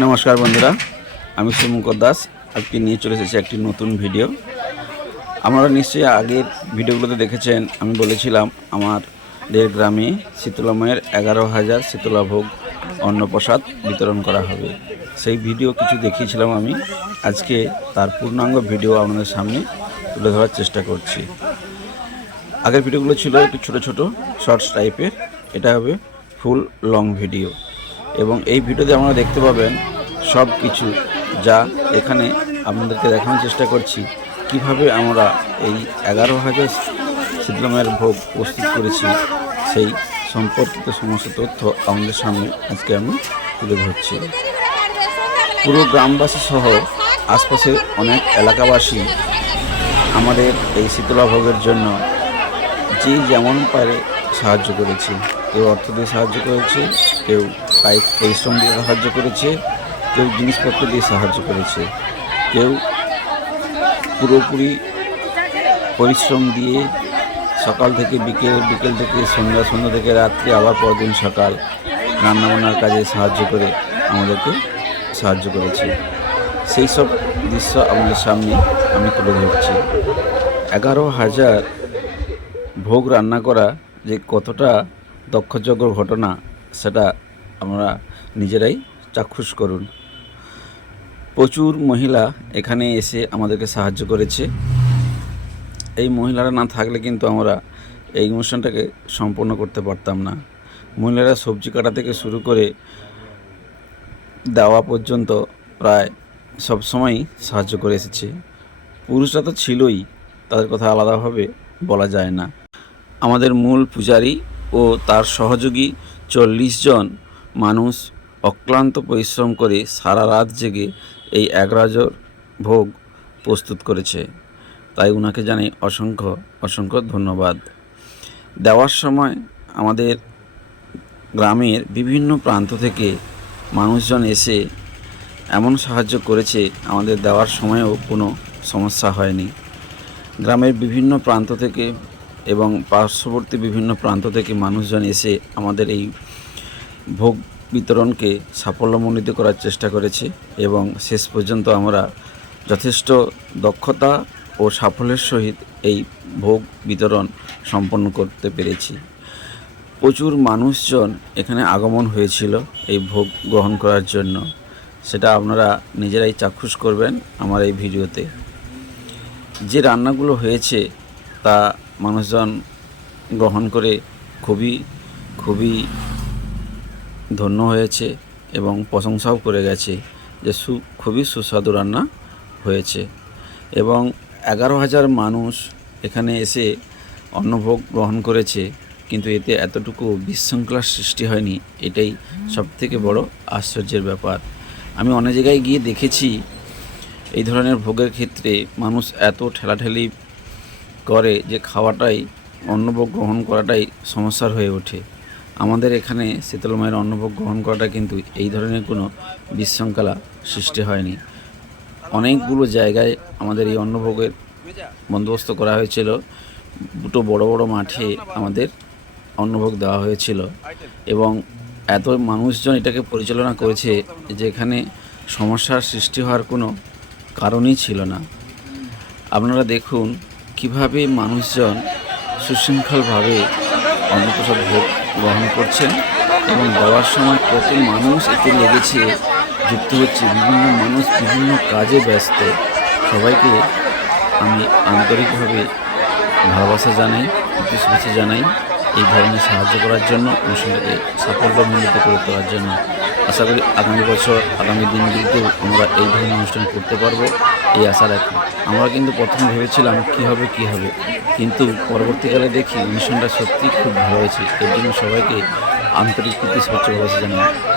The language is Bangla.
নমস্কার বন্ধুরা, আমি শ্রীমুকর দাস। আজকে নিয়ে চলে এসেছি একটি নতুন ভিডিও আপনারা নিশ্চয়ই আগের ভিডিওগুলোতে দেখেছেন, আমি বলেছিলাম আমাদের গ্রামে শীতলাময়ের এগারো হাজার শীতলাভোগ অন্নপ্রসাদ বিতরণ করা হবে। সেই ভিডিও কিছু দেখিয়েছিলাম আমি। আজকে তার পূর্ণাঙ্গ ভিডিও আপনাদের সামনে তুলে ধরার চেষ্টা করছি। আগের ভিডিওগুলো ছিল একটু ছোটো ছোটো শর্টস টাইপের এটা হবে ফুল লং ভিডিও এবং এই ভিডিওতে আমরা দেখতে পাবেন সব কিছু যা এখানে আপনাদেরকে দেখানোর চেষ্টা করছি। কীভাবে আমরা এই এগারো হাজার শীতলামের ভোগ প্রস্তুত করেছি, সেই সম্পর্কিত সমস্ত তথ্য আমাদের সামনে আজকে আমি তুলে ধরছি। পুরো গ্রামবাসী সহ আশপাশের অনেক এলাকাবাসী আমাদের এই শীতলা ভোগের জন্য যে যেমন পারে সাহায্য করেছে। কেউ অর্থ দিয়ে সাহায্য করেছে, কেউ কায়িক পরিশ্রম দিয়ে সাহায্য করেছে, কেউ জিনিসপত্র দিয়ে সাহায্য করেছে, কেউ পুরোপুরি পরিশ্রম দিয়ে সকাল থেকে বিকেল বিকেল থেকে সন্ধ্যা সন্ধ্যা থেকে রাত্রি, আবার পরদিন সকাল রান্নাবান্নার কাজে সাহায্য করে আমাদেরকে সাহায্য করেছে। সেই সব দৃশ্য আমাদের সামনে আমি তুলে ধরছি। এগারো হাজার ভোগ রান্না করা যে কতটা দক্ষযজ্ঞ ঘটনা, সেটা আমরা নিজেরাই চাক্ষুষ করুন। প্রচুর মহিলা এখানে এসে আমাদেরকে সাহায্য করেছে। এই মহিলারা না থাকলে কিন্তু আমরা এই অনুষ্ঠানটাকে সম্পন্ন করতে পারতাম না। মহিলারা সবজি কাটা থেকে শুরু করে দেওয়া পর্যন্ত প্রায় সব সময়ই সাহায্য করে এসেছে। পুরুষরা তো ছিলই, তাদের কথা আলাদাভাবে বলা যায় না। আমাদের মূল পূজারী ও তার সহযোগী চল্লিশ জন মানুষ অক্লান্ত পরিশ্রম করে সারা রাত জেগে এই একরাজর ভোগ প্রস্তুত করেছে। তাই ওনাকে জানাই অসংখ্য অসংখ্য ধন্যবাদ। দেওয়ার সময় আমাদের গ্রামের বিভিন্ন প্রান্ত থেকে মানুষজন এসে এমন সাহায্য করেছে, আমাদের দেওয়ার সময়েও কোনো সমস্যা হয়নি। গ্রামের বিভিন্ন প্রান্ত থেকে এবং পার্শ্ববর্তী বিভিন্ন প্রান্ত থেকে মানুষজন এসে আমাদের এই ভোগ বিতরণকে সাফল্যমণ্ডিত করার চেষ্টা করেছে এবং শেষ পর্যন্ত আমরা যথেষ্ট দক্ষতা ও সাফল্যের সহিত এই ভোগ বিতরণ সম্পন্ন করতে পেরেছি। প্রচুর মানুষজন এখানে আগমন হয়েছিল এই ভোগ গ্রহণ করার জন্য। সেটা আপনারা নিজেরাই চাক্ষুষ করবেন আমার এই ভিডিওতে। যে রান্নাগুলো হয়েছে তা মানুষজন গ্রহণ করে খুবই খুবই ধন্য হয়েছে এবং প্রশংসাও করে গেছে যে সু, খুবই সুস্বাদু রান্না হয়েছে। এবং এগারো হাজার মানুষ এখানে এসে অন্নভোগ গ্রহণ করেছে, কিন্তু এতে এতটুকু বিশৃঙ্খলার সৃষ্টি হয়নি, এটাই সবথেকে বড় আশ্চর্যের ব্যাপার। আমি অনেক জায়গায় গিয়ে দেখেছি, এই ধরনের ভোগের ক্ষেত্রে মানুষ এত ঠেলাঠেলি করে যে খাওয়াটাই, অন্নভোগ গ্রহণ করাটাই সমস্যার হয়ে ওঠে। আমাদের এখানে শীতলময়ের অন্নভোগ গ্রহণ করাটা কিন্তু এই ধরনের কোনো বিশৃঙ্খলা সৃষ্টি হয়নি। অনেকগুলো জায়গায় আমাদের এই অন্নভোগের বন্দোবস্ত করা হয়েছিল। দুটো বড় বড় মাঠে আমাদের অন্নভোগ দেওয়া হয়েছিল এবং এত মানুষজন এটাকে পরিচালনা করেছে যে এখানে সমস্যার সৃষ্টি হওয়ার কোনো কারণই ছিল না। আপনারা দেখুন কীভাবে মানুষজন সুশৃঙ্খলভাবে অন্নপ্রসাদ ভোগ গ্রহণ করছেন এবং দেওয়ার সময় কত মানুষ এতে লেগেছে, যুক্ত হচ্ছে, বিভিন্ন মানুষ বিভিন্ন কাজে ব্যস্ত। সবাইকে আমি আন্তরিকভাবে ভালোবাসা জানাই শুভেচ্ছা জানাই। এই ধরনের সাহায্য করার জন্য, অনুষ্ঠানটাকে সাফল্যমণ্ডিত করে তোলার জন্য। আশা করি আগামী বছর, আগামী দিনগুলিতেও আমরা এই ধরনের অনুষ্ঠান করতে পারব, এই আশা রাখি। আমরা কিন্তু প্রথমে ভেবেছিলাম কী হবে কী হবে। কিন্তু পরবর্তীকালে দেখি অনুষ্ঠানটা সত্যিই খুব ভালো হয়েছে। এর জন্য সবাইকে আন্তরিক প্রীতি স্বচ্ছ ভালোবাসা জানাই।